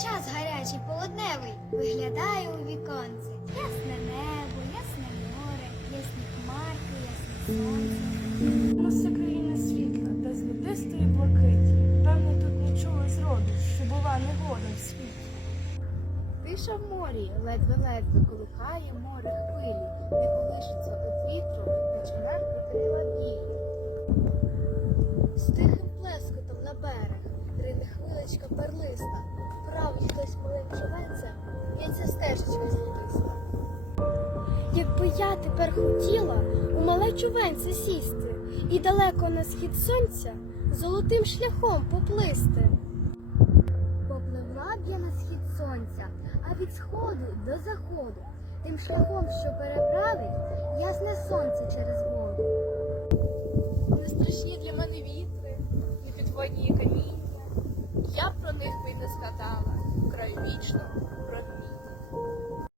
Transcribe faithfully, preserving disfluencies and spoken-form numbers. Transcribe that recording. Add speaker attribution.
Speaker 1: час гарячий полудневий виглядає у віконце. Ясне небо, ясне море, ясні хмарки, ясне сонце.
Speaker 2: У нас це країна світла, без золотистої блакиті. Певно, тут не чули зроду, що була негода в світі.
Speaker 3: Тиша в морі ледве-ледве колихає море хвилі, не колишиться від вітру, наче мертва крила білі. З тихим плескотом на берег рине хвилечка перлиста, править хтось малим човенцем, в'ється стежечка золотиста.
Speaker 4: Якби я тепер хотіла у мале човенце сісти і далеко на схід сонця золотим шляхом поплисти.
Speaker 1: Попливла б я на схід сонця, а від сходу до заходу, тим шляхом, що переправить ясне сонце через воду.
Speaker 3: Не страшні для мене вітри, не підводні каміння. Я б про них би й не згадала, краю вічного, про